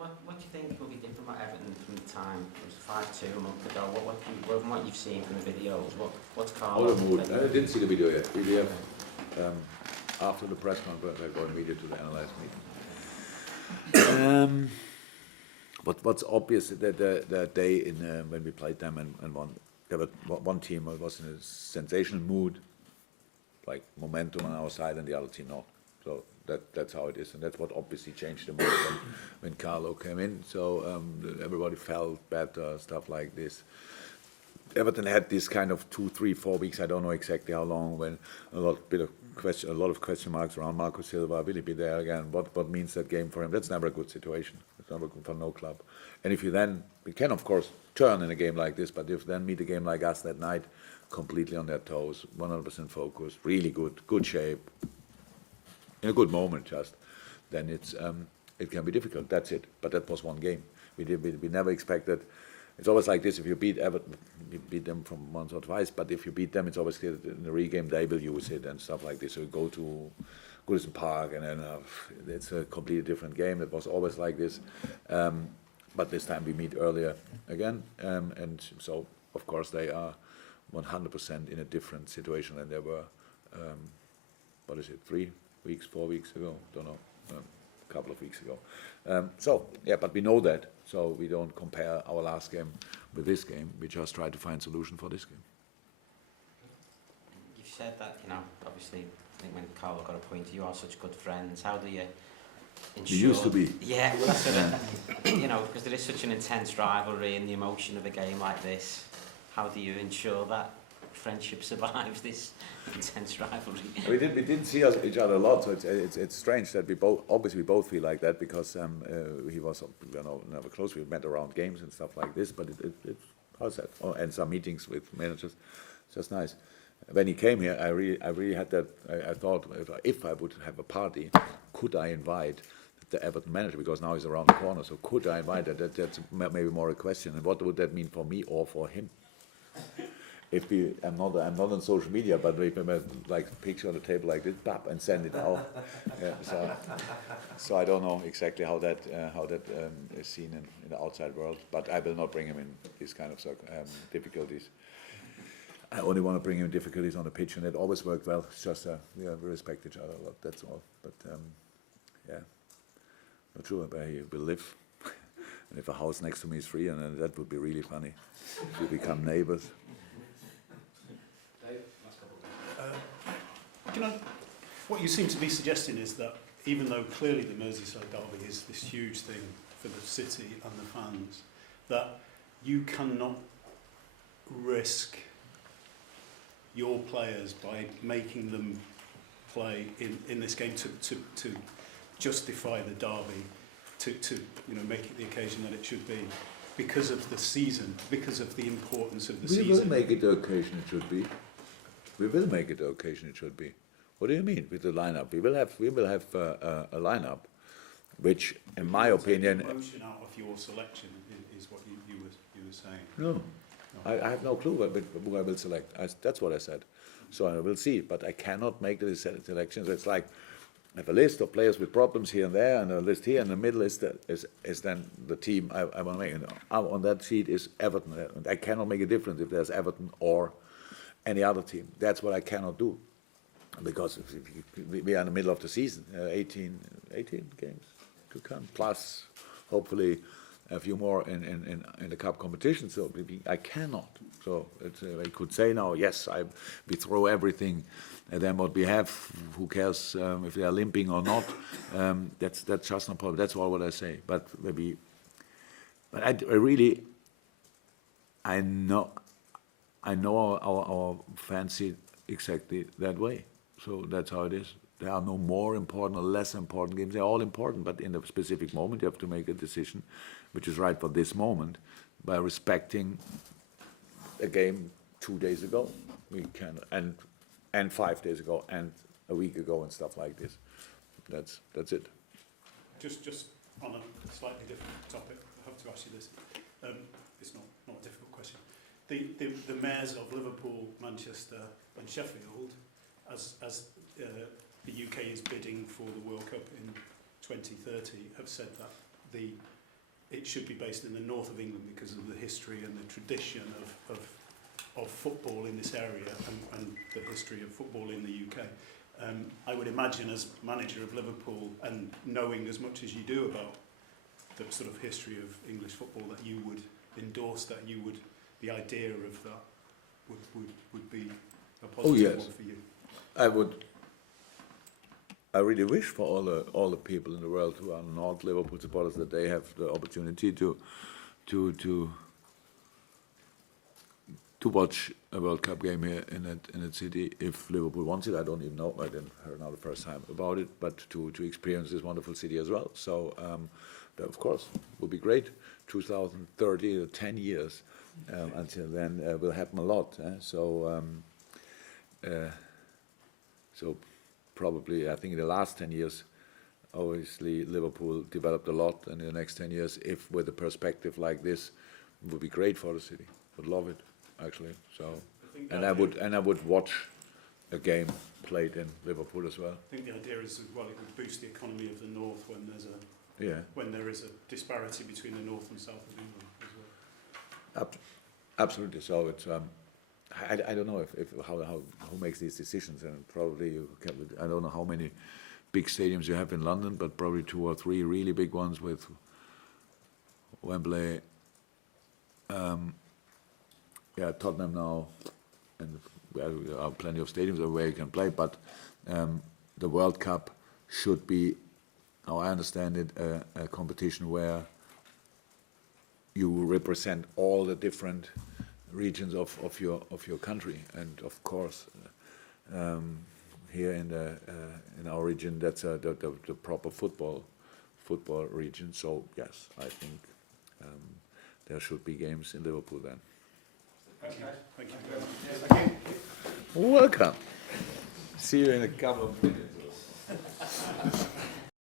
what do you think will be different about Everton from the time it was 5-2 a month ago? What you've seen from the videos, what's Carlo? The mood. I didn't see the video yet. We have, after the press conference, I go immediately to the analyst meeting. But what's obvious that the day in when we played them and won, there was one team was in a sensational mood, like momentum on our side, and the other team not. So that's how it is, and that's what obviously changed the most when Carlo came in. So everybody felt better, stuff like this. Everton had this kind of 2, 3, 4 weeks. I don't know exactly how long. When a lot of question marks around Marco Silva. Will he be there again? What means that game for him? That's never a good situation. It's never good for no club. And if you then, we can of course turn in a game like this, but if you then meet a game like us that night, completely on their toes, 100% focused, really good shape, in a good moment, just then it can be difficult. That's it. But that was one game. We never expected. It's always like this. If you beat Everton, you beat them from once or twice. But if you beat them, it's always clear that in the regame they will use it and stuff like this. So you go to Goodison Park, and then it's a completely different game. It was always like this. But this time we meet earlier again, and so of course they are 100% in a different situation than they were. 3 weeks, 4 weeks ago? Don't know. A couple of weeks ago. So yeah, but we know that. So we don't compare our last game with this game. We just try to find solution for this game. You've said that, obviously, I think when Carlo got appointed, you are such good friends. How do you ensure? We used to be. Yeah, well, that's because there is such an intense rivalry and the emotion of a game like this. How do you ensure that friendship survives this intense rivalry? We didn't see each other a lot, so it's strange that we both feel like that, because he was never close. We met around games and stuff like this, but how's that? Oh, and some meetings with managers, just nice. When he came here, I really had that. I thought if I would have a party, could I invite the Everton manager, because now he's around the corner. So could I invite that? That's maybe more a question. And what would that mean for me or for him? I'm not on social media, but if I like a picture on the table like this, pop, and send it out. Yeah, so I don't know exactly how that is seen in the outside world. But I will not bring him in these kind of difficulties. I only want to bring him in difficulties on the pitch, and it always worked well. It's just we respect each other a lot. That's all. But yeah, not sure where he will live. And if a house next to me is free, and that would be really funny. We become neighbors. What you seem to be suggesting is that even though clearly the Merseyside derby is this huge thing for the city and the fans, that you cannot risk your players by making them play in this game to justify the derby, to make it the occasion that it should be, because of the season, because of the importance of the season. We will make it the occasion it should be. We will make it the occasion it should be. What do you mean with the lineup? We will have a lineup, which, in my opinion, emotion out of your selection is what you were saying. No, I have no clue who I will select. That's what I said. So I will see, but I cannot make the selections. It's like I have a list of players with problems here and there, and a list here, and the middle is then the team I want to make. And on that sheet is Everton, and I cannot make a difference if there's Everton or any other team. That's what I cannot do, because we are in the middle of the season, 18 games to come, plus hopefully a few more in the cup competition. So I cannot. So I could say now, yes, we throw everything, and then what we have, who cares if they are limping or not? That's just no problem. That's all what I say. But maybe, but I know our fans see it exactly that way. So that's how it is. There are no more important or less important games. They're all important, but in a specific moment, you have to make a decision, which is right for this moment, by respecting a game 2 days ago, we can, and 5 days ago, and a week ago, and stuff like this. That's it. Just on a slightly different topic, I have to ask you this. It's not a difficult question. The mayors of Liverpool, Manchester, and Sheffield, as the UK is bidding for the World Cup in 2030, have said that the it should be based in the north of England because of the history and the tradition of football in this area and the history of football in the UK. I would imagine as manager of Liverpool and knowing as much as you do about the sort of history of English football that you would endorse that, the idea of that would be a positive one for you. I really wish for all the people in the world who are not Liverpool supporters that they have the opportunity to watch a World Cup game here in that city. If Liverpool wants it, I don't even know. I didn't hear now the first time about it, but to experience this wonderful city as well. So that of course would be great. 2030, 10 years until then will happen a lot. So probably I think in the last 10 years, obviously Liverpool developed a lot, and in the next 10 years, if with a perspective like this, it would be great for the city. Would love it. Actually, so I would watch a game played in Liverpool as well. I think the idea is as well it would boost the economy of the north when there is a disparity between the north and south of England as well. Absolutely. So it's I don't know if who makes these decisions, and probably you can, I don't know how many big stadiums you have in London, but probably 2 or 3 really big ones with Wembley. Tottenham now, and there are plenty of stadiums where you can play, but the World Cup should be, how I understand it, a competition where you represent all the different regions of your country, and of course, here in our region, that's the proper football region. So yes, I think there should be games in Liverpool then. Thank you. Thank you very much. Welcome. See you in a couple of minutes.